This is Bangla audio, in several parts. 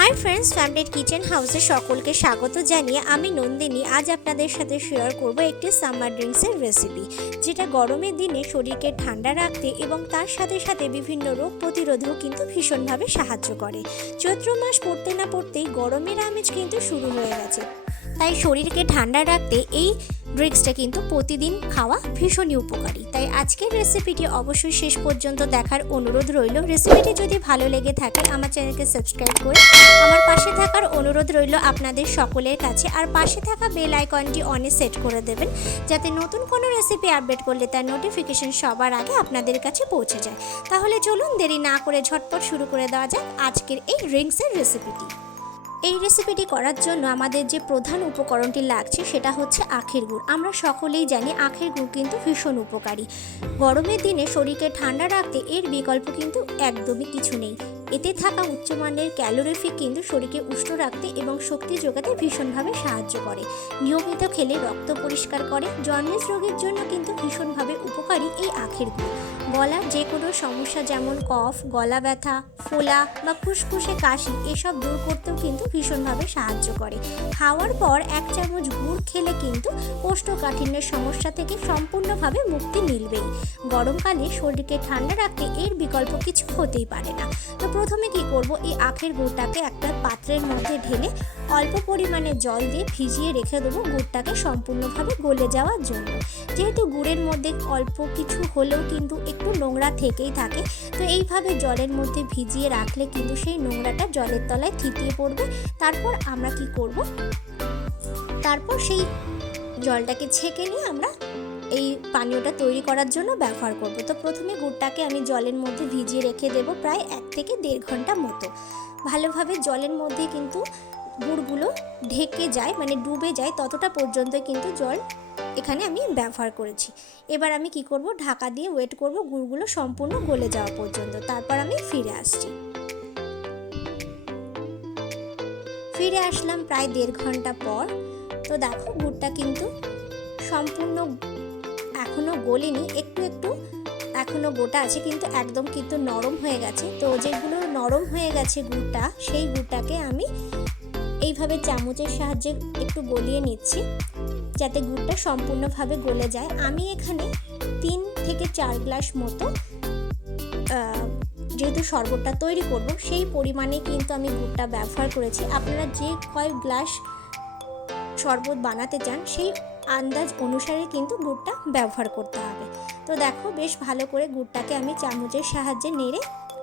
হাই ফ্রেন্ডস ফ্যামিলির কিচেন হাউসে সকলকে স্বাগত জানিয়ে আমি নন্দিনী। আজ আপনাদের সাথে শেয়ার করব একটি সামার ড্রিঙ্কসের রেসিপি, যেটা গরমের দিনে শরীরকে ঠান্ডা রাখতে এবং তার সাথে সাথে বিভিন্ন রোগ প্রতিরোধেও কিন্তু ভীষণভাবে সাহায্য করে। চৈত্র মাস পড়তে না পড়তেই গরমের আমেজ কিন্তু শুরু হয়ে গেছে। তাই শরীরকে ঠান্ডা রাখতে এই ড্রিঙ্কসটা কিন্তু প্রতিদিন খাওয়া ভীষণই উপকারী। তাই আজকের রেসিপিটি অবশ্যই শেষ পর্যন্ত দেখার অনুরোধ রইল। রেসিপিটি যদি ভালো লেগে থাকে, আমার চ্যানেলকে সাবস্ক্রাইব করে আমার পাশে থাকার অনুরোধ রইল আপনাদের সকলের কাছে। আর পাশে থাকা বেল আইকনটি অনে সেট করে দেবেন, যাতে নতুন কোনো রেসিপি আপডেট করলে তার নোটিফিকেশন সবার আগে আপনাদের কাছে পৌঁছে যায়। তাহলে চলুন দেরি না করে ঝটপট শুরু করে দেওয়া যাক আজকের এই ড্রিঙ্কসের রেসিপিটি এই রেসিপিটি করার জন্য আমাদের যে প্রধান উপকরণটি লাগছে সেটা হচ্ছে আখের গুড়। আমরা সকলেই জানি আখের গুড় কিন্তু ভীষণ উপকারী। গরমের দিনে শরীরকে ঠান্ডা রাখতে এর বিকল্প কিন্তু একদমই কিছু নেই। এতে থাকা উচ্চমানের ক্যালোরিফিক কিন্তু শরীরকে উষ্ণ রাখতে এবং শক্তি যোগাতে ভীষণভাবে সাহায্য করে। নিয়মিত খেলে রক্ত পরিষ্কার করে। জন্ডিস রোগের জন্য কিন্তু ভীষণভাবে উপকারী এই আখের গুড়। গলার যে কোনো সমস্যা যেমন কফ, গলা ব্যথা, ফোলা বা ফুসফুসে কাশি এসব দূর করতেও কিন্তু ভীষণভাবে সাহায্য করে। খাওয়ার পর এক চামচ গুড় খেলে কিন্তু কোষ্ঠকাঠিন্যের সমস্যা থেকে সম্পূর্ণভাবে মুক্তি মিলবেই। গরমকালে শরীরকে ঠান্ডা রাখতে এর বিকল্প কিছু হতেই পারে না। তো প্রথমে কি করব? এই আখের গুড়টাকে একটা পাত্রের মধ্যে ঢেলে অল্প পরিমাণে জল দিয়ে ভিজিয়ে রেখে দেবো গুড়টাকে সম্পূর্ণভাবে গলে যাওয়ার জন্য। যেহেতু গুড়ের মধ্যে অল্প কিছু হলেও কিন্তু একটু নোংরা থেকেই থাকে, তো এইভাবে জলের মধ্যে ভিজিয়ে রাখলে কিন্তু সেই নোংরাটা জলের তলায় থিতিয়ে পড়বে। তারপর আমরা কি করব? তারপর সেই জলটাকে ছেঁকে নিয়ে আমরা এই পানীয়টা তৈরি করার জন্য ব্যবহার করব। তো প্রথমে গুড়টাকে আমি জলের মধ্যে ভিজিয়ে রেখে দেব প্রায় এক থেকে দেড় ঘণ্টা মতো। ভালোভাবে জলের মধ্যে কিন্তু গুড়গুলো ঢেকে যায় মানে ডুবে যায়, ততটা পর্যন্ত কিন্তু জল এখানে আমি ব্যবহার করেছি। এবার আমি কি করব? ঢাকা দিয়ে ওয়েট করব, গুড়গুলো সম্পূর্ণ গলে যাওয়া পর্যন্ত। তারপর আমি ফিরে আসছি। ফিরে আসলাম প্রায় দেড় ঘণ্টা পর। তো দেখো, গুড়টা কিন্তু সম্পূর্ণ এখনও গলেনি, একটু একটু। এখনও গোটা আছে কিন্তু একদম কিন্তু নরম হয়ে গেছে। তো যেগুলো নরম হয়ে গেছে গুড়টা, সেই গুড়টাকে আমি এইভাবে চামচের সাহায্যে একটু গলিয়ে নিচ্ছি, যাতে গুড়টা সম্পূর্ণভাবে গলে যায়। আমি এখানে তিন থেকে চার গ্লাস মতো যেহেতু শরবতটা তৈরি করব, সেই পরিমাণে কিন্তু আমি গুড়টা ব্যবহার করেছি। আপনারা যে কয় গ্লাস শরবত বানাতে চান, সেই আন্দাজ অনুসারে কিন্তু গুড়টা ব্যবহার করতে হবে। তো দেখো, বেশ ভালো করে গুড়টাকে আমি চামচের সাহায্যে নেড়ে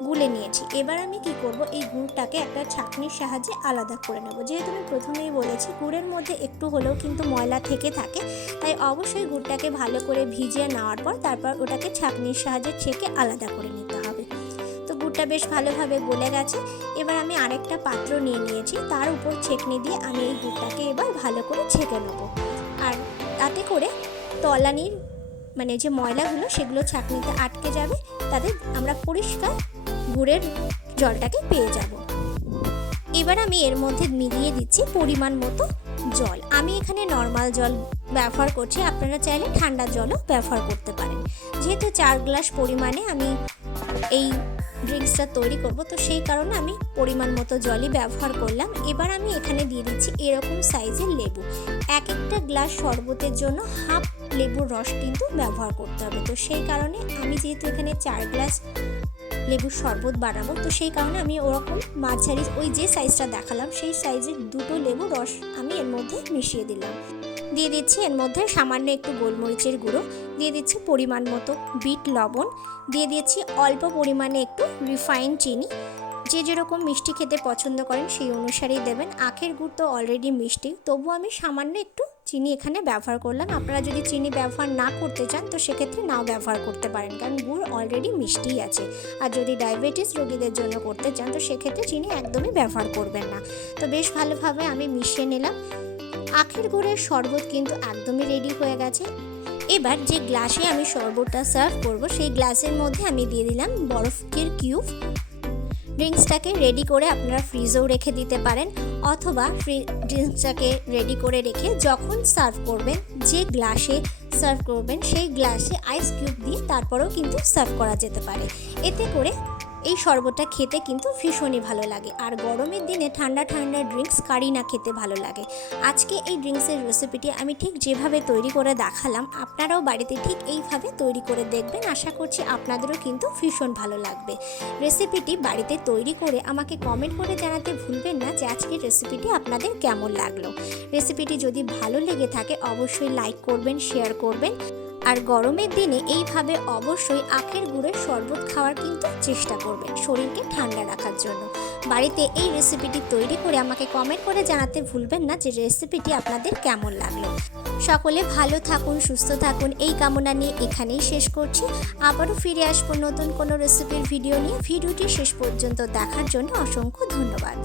গুলে নিয়েছি। এবার আমি কি করব, এই গুড়টাকে একটা ছাঁকনির সাহায্যে আলাদা করে নেব। যেহেতু আমি প্রথমেই বলেছি, গুড়ের মধ্যে একটু হলেও কিন্তু ময়লা থেকে থাকে, তাই অবশ্যই গুড়টাকে ভালো করে ভিজিয়ে নেওয়ার পর তারপর ওটাকে ছাঁকনির সাহায্যে ছেঁকে আলাদা করে নিতে হবে। তো বেশ ভালোভাবে গলে গেছে। এবার আমি আরেকটা পাত্র নিয়ে নিয়েছি। তার উপর ছেঁকনি দিয়ে আমি এই গুড়টাকে এবার ভালো করে ছেঁকে নেব। আর তাতে করে তলানির মানে যে ময়লাগুলো, সেগুলো ছাঁকনিতে আটকে যাবে। তাতে আমরা পরিষ্কার গুড়ের জলটাকে পেয়ে যাব। এবার আমি এর মধ্যে মিলিয়ে দিচ্ছি পরিমাণ মতো জল। আমি এখানে নর্মাল জল ব্যবহার করছি। আপনারা চাইলে ঠান্ডা জলও ব্যবহার করতে পারেন। যেহেতু চার গ্লাস পরিমাণে আমি এই ড্রিঙ্কসটা তৈরি করব, তো সেই কারণে আমি পরিমাণ মতো জলই ব্যবহার করলাম। এবার আমি এখানে দিয়ে দিচ্ছি এরকম সাইজের লেবু। এক একটা গ্লাস শরবতের জন্য হাফ লেবুর রস কিন্তু ব্যবহার করতে হবে। তো সেই কারণে আমি যেহেতু এখানে চার গ্লাস লেবুর শরবত বানাবো, তো সেই কারণে আমি ওরকম মাঝারি ওই যে সাইজটা দেখালাম, সেই সাইজের দুটো লেবু রস আমি এর মধ্যে মিশিয়ে দিলাম। দিয়ে দিচ্ছি এর মধ্যে সামান্য একটু গোলমরিচের গুঁড়ো। দিয়ে দিচ্ছি পরিমাণ মতো বিট লবণ। দিয়ে দিয়েছি অল্প পরিমাণে একটু রিফাইন চিনি। যে যেরকম মিষ্টি খেতে পছন্দ করেন সেই অনুসারেই দেবেন। আখের গুড় তো অলরেডি মিষ্টি। তবু আমি সামান্য একটু চিনি এখানে ব্যবহার করলাম। আপনারা যদি চিনি ব্যবহার না করতে চান, তো সেক্ষেত্রে নাও ব্যবহার করতে পারেন। কারণ গুড় অলরেডি মিষ্টিই আছে। আর যদি ডায়াবেটিস রোগীদের জন্য করতে চান, তো সেক্ষেত্রে চিনি একদমই ব্যবহার করবেন না। তো বেশ ভালোভাবে আমি মিশিয়ে নিলাম। আখের গুড়ের শরবত কিন্তু একদমই রেডি হয়ে গেছে। এবার যে গ্লাসে আমি শরবতটা সার্ভ করব, সেই গ্লাসের মধ্যে আমি দিয়ে দিলাম বরফের কিউব ড্রিঙ্কসটাকে রেডি করে আপনারা ফ্রিজেও রেখে দিতে পারেন, অথবা ফ্রি ড্রিঙ্কসটাকে রেডি করে রেখে যখন সার্ভ করবেন, যে গ্লাসে সার্ভ করবেন, সেই গ্লাসে আইস কিউব দিয়ে তারপরেও কিন্তু সার্ভ করা যেতে পারে। এতে করে এই শরবতটা খেতে কিন্তু ভীষণই ভালো লাগে। আর গরমের দিনে ঠান্ডা ঠান্ডা ড্রিঙ্কস কারি না খেতে ভালো লাগে। আজকে এই ড্রিঙ্কসের রেসিপিটি আমি ঠিক যেভাবে তৈরি করে দেখালাম, আপনারাও বাড়িতে ঠিক এইভাবে তৈরি করে দেখবেন। আশা করছি আপনাদেরও কিন্তু ভীষণ ভালো লাগবে। রেসিপিটি বাড়িতে তৈরি করে আমাকে কমেন্ট করে জানাতে ভুলবেন না যে আজকের রেসিপিটি আপনাদের কেমন লাগল। রেসিপিটি যদি ভালো লেগে থাকে, অবশ্যই লাইক করবেন শেয়ার করবেন। আর গরমের দিনে এইভাবে অবশ্যই আখের গুড়ের শরবত খাওয়ার কিন্তু চেষ্টা করবেন শরীরকে ঠান্ডা রাখার জন্য। বাড়িতে এই রেসিপিটি তৈরি করে আমাকে কমেন্ট করে জানাতে ভুলবেন না যে রেসিপিটি আপনাদের কেমন লাগল। সকলে ভালো থাকুন, সুস্থ থাকুন, এই কামনা নিয়ে এখানেই শেষ করছি। আবারও ফিরে আসব নতুন কোনো রেসিপির ভিডিও নিয়ে। ভিডিওটি শেষ পর্যন্ত দেখার জন্য অসংখ্য ধন্যবাদ।